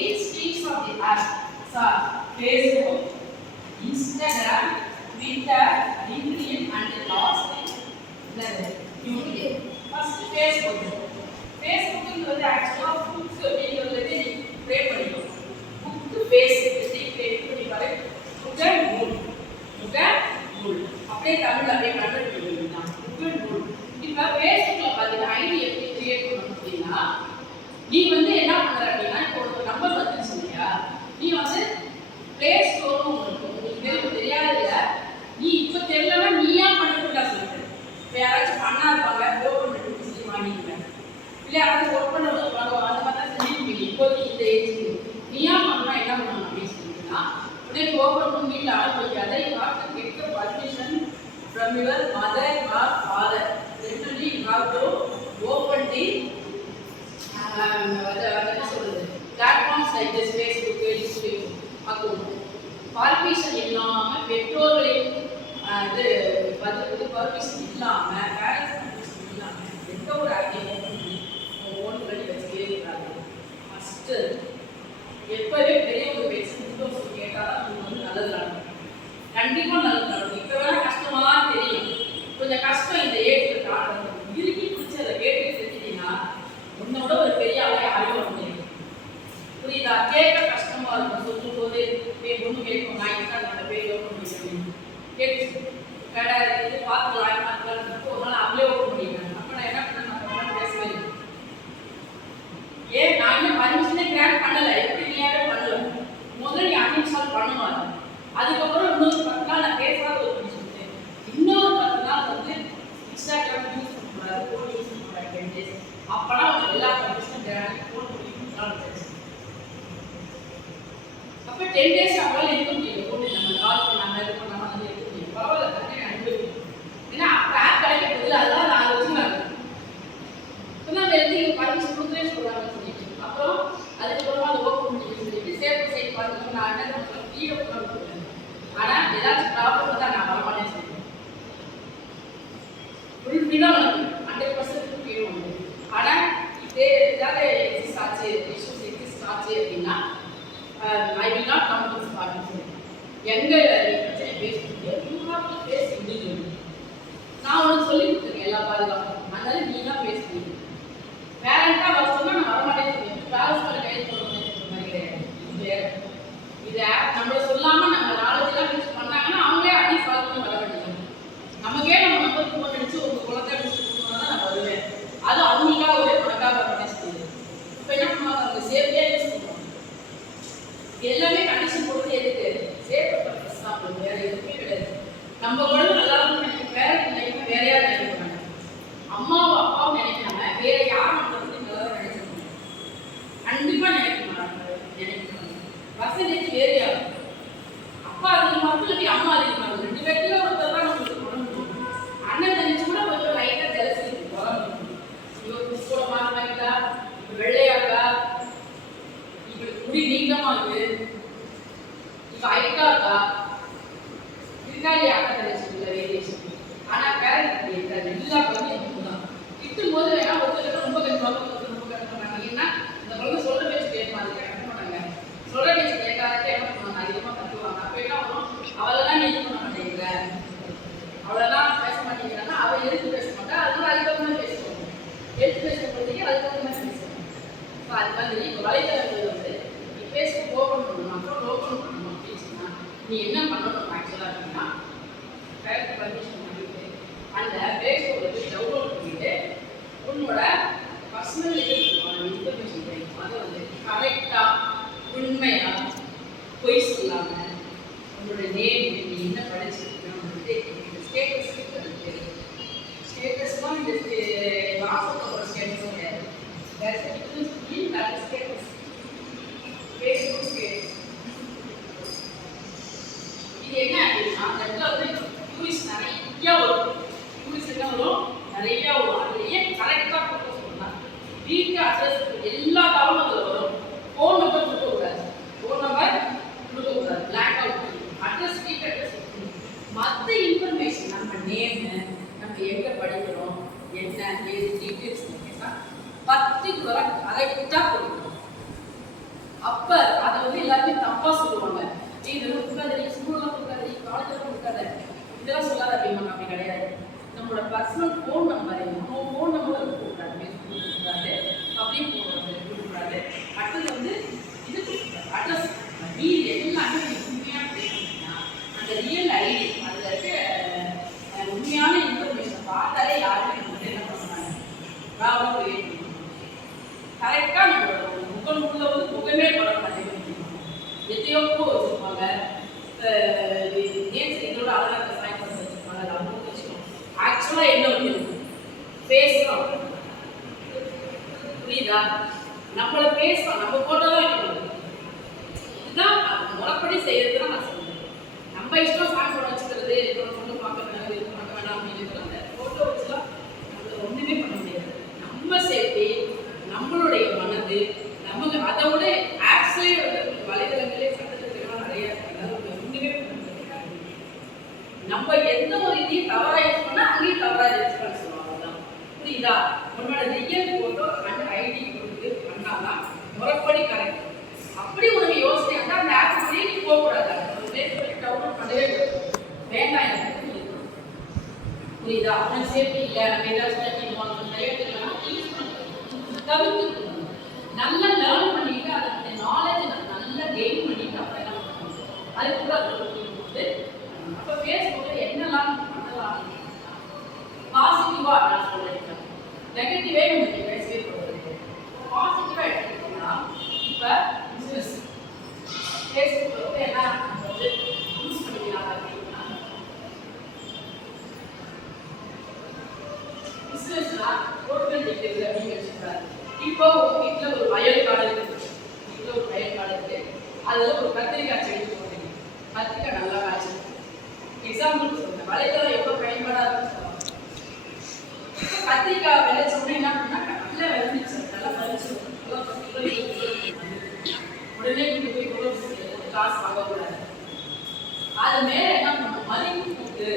main streams of the earth are Facebook, Instagram, Twitter, LinkedIn and last YouTube. First Facebook. Facebook is actually books அப்படிங்கிறது play பண்ணிக்கோ. Book base எப்படி play பண்ணி பாரு. Book நூல். அப்படியே தமிழ்ல அப்படியே கன்வெர்ட் பண்ணிடலாம். புக் நூல். இப்போ Facebookல பாத்தீங்கன்னா ஐடி எப்படி கிரியேட் பண்ணணும் அப்படின்னா நீ என்ன பண்ற அப்படின்னா இப்போ ஒரு நம்பர் வந்துச்சு இல்லையா, நீ பிளே ஸ்டோர் உங்களுக்கு தெரியாதுல்ல, நீ இப்போ தெரியலன்னா நீயா பண்ணிட்டு சொல்றேன். இப்போ யாராச்சும் பண்ணா இருப்பாங்க ஓப்பன் பண்ணி சொல்லி வாங்கிக்கிறேன், இல்லை யாராச்சும் ஒர்க் பண்ண வருவாங்க அந்த மாதிரி தான் செஞ்சுருப்பீங்க. இப்போதைக்கு இந்த ஏஜ் நீயா பண்ணா என்ன பண்ணணும் அப்படின்னு சொல்லிட்டுன்னா உடனே ஓப்பன் பண்ணி வீட்டில் ஆரம்பிக்காத. You have to get the permission from your mother or father. ரெண்டுலி you have to open the என்ன சொல்றது platforms like this Facebook, YouTube account. Permission இல்லாமல் பெற்றோர்களின் பர்மிஷன் இல்லாமல் பேரண்ட்ஸ் பர்மிஷன் இல்லாமல் எந்த ஒரு ஆக்டிவிட்டி ஓன் பண்ணி வச்சுக்கவே இருக்காங்க. ஃபஸ்ட்டு எப்போவே பெரிய ஒரு பேச்சு கேட்டால் தான் நல்லது நடக்கும். கண்டிப்பாக நல்லது நடக்கும். இப்போ வேணால் கஷ்டமாக தெரியும், கொஞ்சம் கஷ்டம் இந்த ஏஜில் காட்டுறது. இறுக்கி பிடிச்சி அதை கேட்டு செஞ்சிட்டீங்கன்னா உன்னோட ஒரு பெரிய ஆளை அறிவு முடியும். புரியுதா? கேட்க கஷ்டமாக இருக்கும். சொல்லும் போது ஒன்று கேட்கும், நான் இதுதான் என்னோட பேர் ஓப்பன் பண்ணி கேட்டு கடை இது பார்த்துக்கலாம் பார்த்துக்கலாம் ஒரு நாள் அவங்களே ஓப்பன் பண்ணிடுறாங்க. அப்போ நான் என்ன பண்ணேன், நான் பேசவே இல்லை. ஏன் நான் இன்னும் பர்மிஷனே கிராண்ட் பண்ணலை, எப்படி நீயாவே பண்ணல. முதல்ல நீ அன்இன்ஸ்டால் பண்ணுவாங்க. அதுக்கப்புறம் இன்னொரு 10 நாள் நான் பேசாத ஒரு சொல்லிட்டேன். இன்னொரு 10 நாள் இன்ஸ்டாகிராம் யூஸ் பண்ணக்கூடாது, ஃபோன் யூஸ் பண்ணக்கூடாது 10 days. அப்போனா அவங்க எல்லா பர்மிஷனும் கிராண்ட் ஃபோன் பண்ணி கொடுத்தாலும் அப்போ 10 days அவங்களால இருக்க முடியும். ஃபோன் நம்ம கால் பண்ணாமல் இது பண்ணாமல் இருக்க முடியும். பரவாயில்ல தண்ணி அனுபவிக்கும். ஏன்னா அப்போ ஆப் கிடைக்க போகுது, அதெல்லாம் நான் வச்சுக்கிறாங்க. இப்போ நம்ம எடுத்து பர்மிஷன் கொடுத்துட்டே சொல்கிறாங்கன்னு சொல்லிட்டு அப்புறம் அதுக்கப்புறமா அதை ஓப்பன் பண்ணி சொல்லிட்டு சேஃப் சைட் பார்த்துட்டு நான் என்ன பண்ணுறேன், வீடியோ பண்ண கொடுக்குறேன். ஆனால் ஏதாச்சும் ப்ராப்ளம் தான் நான் வரமாட்டேன்னு சொல்லுவேன். ஃபுல் ஃப்ரீடம் உனக்கு 100% ஃப்ரீடம் உண்டு. ஆனால் இதே ஏதாவது எக்ஸிஸ்ட் ஆச்சு, இஷ்யூஸ் எக்ஸிஸ்ட் ஆச்சு அப்படின்னா I will not come to this party. எங்கே பிரச்சனை பேச முடியாது, you have to face individually. நான் உனக்கு சொல்லி கொடுத்துருக்கேன் எல்லா பாதுகாப்பும், அதனால நீ தான் பேச முடியும். பேரண்டாக வர சொன்னால் நான் வரமாட்டேன்னு சொல்லுவேன். பேரண்ட்ஸ் மேலே கைது போடணும்னு சொல்கிற மாதிரி கிடையாது. இது ஆப் நம்மளை சொல்லாமல் நம்ம நாலேஜெலாம் யூஸ் பண்ணாங்கன்னா அவங்களே அடி சால்வ் பண்ணி வர வேண்டியது. நமக்கே நம்ம நம்பருக்கு ஃபோன் அடிச்சு உங்கள் குழந்தை அடிச்சு கொடுக்கணும் தான் நான் வருவேன். அது அவங்களுக்காக ஒரே உனக்காக வரமாட்டேன்னு சொல்லுது. இப்போ என்ன பண்ணுவாங்க, அவங்க சேஃப்டியாக யூஸ் பண்ணுவாங்க. எல்லாமே கண்டிஷன் போடுறது எதுக்கு? சேஃப் பர்பஸ் தான். உங்களுக்கு வேறு எதுவுமே கிடையாது. நம்ம குழந்தை நல்லா இருக்கும்னு நினைக்க பேரண்ட் நினைக்க வேற யாரும் நினைக்க மாட்டாங்க. அம்மாவும் அப்பாவும் நினைக்காம வேற யாரும் நம்மளுக்கு நல்லா தான் நினைச்சிருக்காங்க. கண்டிப்பாக நினைக்க மாட்டாங்க. பர்சன்டேஜ் வேறு யாரும் அப்பா அதிகமாக இருக்கும், இல்லை அம்மா அதிகமாக இருக்கும். 2 பேர்த்துல ஒருத்தர் தான் நம்மளுக்கு உடம்பு. அண்ணன் தெரிஞ்சு கூட கொஞ்சம் லைட்டாக ஜெலசி இருக்கு. இவருக்கு கூட மாறிட்டா, இப்போ வெள்ளையாக்கா, இவளுக்கு முடி நீட்டமாக இருக்கு, இப்போ ஹைட்டா இருக்கா, இருக்கா இல்லையா அக்கா தெரிஞ்சுக்கல வேரியேஷன். ஆனால் பேரண்ட் இப்படி இருக்காது. எல்லா குழந்தையும் ரொம்ப தான் திட்டும் போது வேணா ஒருத்தர் ரொம்ப கஷ்டமாக ரொம்ப கஷ்டப்படுறாங்க. ஏன்னா இந்த குழந்தை சொல்ற பேச்சு கேட்க மாதிரி கட்ட மாட்டாங்க. சொல்ற பேச்சு கேட்காத என்ன பண்ணுவாங்க, அதிகமாக கற்றுவாங்க. அப்போ என்ன பண்ணுவோம், அவளெல்லாம் நீ இது பண்ண மாட்டேங்கிற, அவளெல்லாம் பேச மாட்டேங்கிறான்னா அவள் எதிர்த்து பேச மாட்டா. அதனால அதுக்கப்புறம் பேசுவாங்க. எடுத்து பேசுறதுக்கு அதுக்கப்புறமா பேசுவாங்க. இப்போ அது மாதிரி இப்போ வலைத்தளங்கள் நீ ஃபேஸ்புக் ஓப்பன் பண்ணணும், அப்புறம் ஓப்பன் பண்ணணும் அப்படின்னு சொன்னால் நீ என்ன பண்ணணும் ஆக்சுவலாக அப்படின்னா கரெக்ட் பர்மிஷன் பண்ணிட்டு அந்த ஃபேஸ்புக்கில் போய் டவுன்லோட் பண்ணிட்டு உன்னோட பர்சனல் இன்ஃபர்மேஷன் கிடைக்கும். அதை கரெக்டாக உண்மையாக பொய் சொல்லாமல் உன்னோட நேம், நீ என்ன படிச்சிருக்கணும், ஸ்டேட்டஸ் ஸ்டேட்டஸ்லாம் இந்த வாட்ஸ்அப்போட ஸ்டேட்டஸும் கிடையாது. ஸ்டேட்டஸ் ஃபேஸ்புக் ஸ்டேட்டஸ் இது என்ன அப்படின்னா அந்த இடத்துல டூரிஸ்ட் நிறையா வரும். டூரிஸ்ட் என்ன வரும், நிறையா வரும். அதுலேயே கரெக்டாக கொடுக்க சொல்லலாம். வீட்டு அட்ரஸ் எல்லா தகவலும் அதில் வரும். ஃபோன் நம்பர் கொடுக்கக்கூடாது, ஃபோன் நம்பர் கொடுக்கக்கூடாது, பிளாக் அவுட் பண்ணி அட்ரஸ் வீட்டு அட்ரஸ் மற்ற இன்ஃபர்மேஷன் நம்ம நேமு, நம்ம எங்கே படிக்கிறோம், என்ன ஏது டீட்டெயில்ஸ் கேட்டால் 10 கரெக்டாக கொடுக்கணும். அப்ப அதை வந்து எல்லாருமே தப்பா சொல்லுவாங்க. இதெல்லாம் கொடுக்காதே, ஸ்கூல்லாம் கொடுக்காதே, காலேஜெல்லாம் கொடுக்காத, இதெல்லாம் சொல்லாத அப்படிம்பாங்க. அப்படி கிடையாது. நம்மளோட பர்சனல் ஃபோன் நம்பர், நம்ம ஃபோன் நம்பர் கொடுக்கூடாது, ஃபேஸ்புக் கொடுக்கூடாது, அப்படியே கொடுக்கூடாது. அடுத்தது வந்து இது கொடுக்கூடாது, அட்ரஸ். மீதி எல்லாமே உண்மையாக பேசணும்னா அந்த ரியல் ஐடி அதில் இருக்க உண்மையான இன்ஃபர்மேஷனை பார்த்தாலே யாருமே வந்து என்ன பண்ணுவாங்க, ப்ராப்ளம் கிரியேட் பண்ணுவாங்க. கரெக்டாக நம்மளோட முகமுள்ள வந்து முகமே போட மாட்டேங்குது. எத்தையோ பூ வச்சுருப்பாங்க, ஏன் இதோட அழகாக சாய் பண்ணி வச்சுருப்பாங்க, அது அவங்க வச்சுக்கணும். ஆக்சுவலாக என்ன வந்து பேசணும், புரியுதா? நம்மளை பேசலாம், நம்ம போட்டோ தான் இருக்கணும். இதுதான் முறைப்படி செய்யறது தான் நான் சொல்றேன். நம்ம இஷ்டம் சாங் போட வச்சுக்கிறது, பொண்ணு பார்க்க வேணாம், இது பார்க்க வேணாம் அப்படின்னு அந்த போட்டோ வச்சுலாம் நம்மள ஒன்றுமே பண்ண முடியாது. நம்ம சேஃப்டி, நம்மளுடைய மனது, நமக்கு அதை விட ஆக்சுவலி வந்து வலைதளங்களே சட்டத்திட்டங்கள்லாம் நிறைய இருக்கிறதால ஒன்றுமே பண்ண முடியாது. நம்ம எந்த ஒரு இதையும் தவறாக யூஸ் பண்ணால் அங்கேயும் தவறாக யூஸ் பண்ண சொல்லுவாங்க. தான் புரியுதா? உன்னோட ரியல் போட்டோ அந்த ஐடி கொடுத்து பண்ணாதான் முறைப்படி கரெக்ட். அப்படி உனக்கு யோசனை அந்த ஆப் பண்ணி நீ போகக்கூடாது, டவுன்லோட் பண்ணவே வேண்டாம். எனக்கு புரியுதா? அவனுக்கு சேஃப்டி இல்லை, நம்ம ஏதாவது யூஸ் பண்ண தவிர்த்து நல்லா லேர்ன் பண்ணிட்டு அதை நாலேஜ் நல்லா கெயின் பண்ணிட்டு அப்புறம் என்ன பண்ணணும், அது கூட போது அப்போ ஃபேஸ்புக்கில் என்னெல்லாம் பண்ணலாம். பாசிட்டிவாக நான் சொல்லியிருக்கேன், நெகட்டிவே உங்களுக்கு பேசவே போகிறது. பாசிட்டிவாக எடுத்துக்கிட்டோம்னா இப்போ பிஸ்னஸ் ஃபேஸ்புக்கில் வந்து என்ன வந்து யூஸ் பண்ணிக்கிறாங்க அப்படின்னா, பிஸ்னஸ்லாம் டோட்டல் டீட்டெயில் அப்படின்னு வச்சுக்கிறாங்க. இப்போ உங்கள் வீட்டில் ஒரு வயல் காடு இருக்குது, வீட்டில் ஒரு வயல் காடு இருக்குது, அதில் ஒரு கத்திரிக்காய் செடி போடுறீங்க, கத்திரிக்காய் நல்லா காய்ச்சி. எக்ஸாம்பிள் சொல்லுங்கள், வலைத்தளம் எவ்வளோ பயன்பாடாக இருக்குன்னு சொல்லுவாங்க. கத்திரிக்காய் விளைச்சோம்னா என்ன பண்ணால் நல்லா விளைஞ்சிச்சு, நல்லா பறிச்சிடும், உடனே வீட்டு போய் கூட காசு வாங்கக்கூடாது. அது மேலே என்ன பண்ணணும், மதிப்பு கூட்டு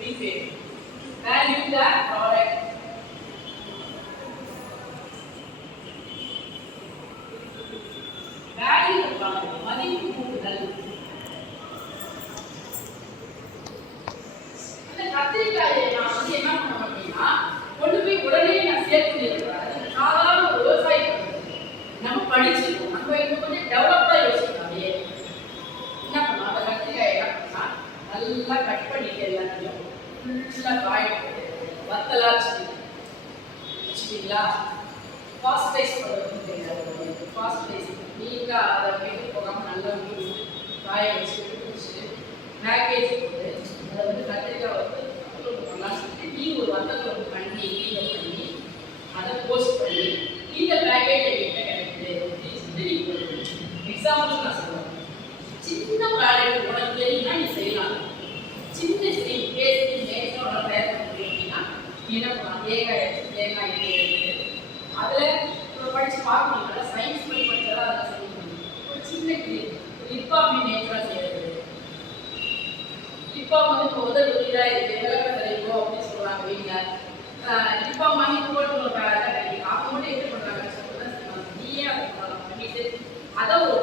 வீட்டு value the product. Value product மதிப்பு கூட்டுதல். அந்த கத்திரிக்காயை நான் வந்து என்ன பண்ண அப்படின்னா கொண்டு போய் உடனே நான் சேல் பண்ணிடுறேன். அது சாதாரண ஒரு விவசாயி நம்ம படிச்சிருக்கோம், நம்ம இன்னும் கொஞ்சம் டெவலப்டாக யோசிக்கலாம். என்ன பண்ணோம், அந்த கத்திரிக்காய் என்ன பண்ணால் நல்லா கட் பண்ணிட்டு எல்லாத்தையும் ஃபுல்லாக காய போட்டு வத்தலா வச்சுட்டீங்களா, பாஸ்டைஸ் பண்ணுறது தெரியாது, பாஸ்டைஸ் நீட்டாக அதை கெட்டு போகாமல் நல்லா மீன் காய வச்சு வச்சுட்டு பேக்கேஜ் போட்டு அதை வந்து கத்திரிக்காய் வந்து பண்ணலாம் சொல்லிட்டு நீ ஒரு வத்தத்தை வந்து பண்ணி வீடியோ பண்ணி அதை போஸ்ட் பண்ணி இந்த பேக்கேஜ் எங்கிட்ட கிடைக்குது அப்படின்னு சொல்லி எக்ஸாம்பிள் நான் சொல்லுவேன். சின்ன ப்ராடக்ட் உனக்கு தெரியும்னா நீ செய்யலாம். சின்ன ஸ்டீம் பேசி நேரத்தில் உனக்கு தயார் பண்ண முடியும் அப்படின்னா நீ என்ன பண்ணலாம், தேங்காய் எடுத்து அதில் படித்து பார்க்கணும். நல்லா சயின்ஸ் பண்ணி படித்தாலும் அதெல்லாம் செய்ய முடியும். ஒரு சின்ன லிப்பா அப்படின்னு நேச்சராக செய்யறது. லிப்பா வந்து இப்போ உதவி இதாக இருக்குது, விளக்கம் தெரியுமோ அப்படின்னு சொல்லுவாங்க வீட்டில். லிப்பா வாங்கி போட்டு ஒரு கிடைக்கும், அவங்க மட்டும் என்ன பண்ணுறாங்க சொல்லுறது நீயே அதை பண்ணிட்டு அதை ஒரு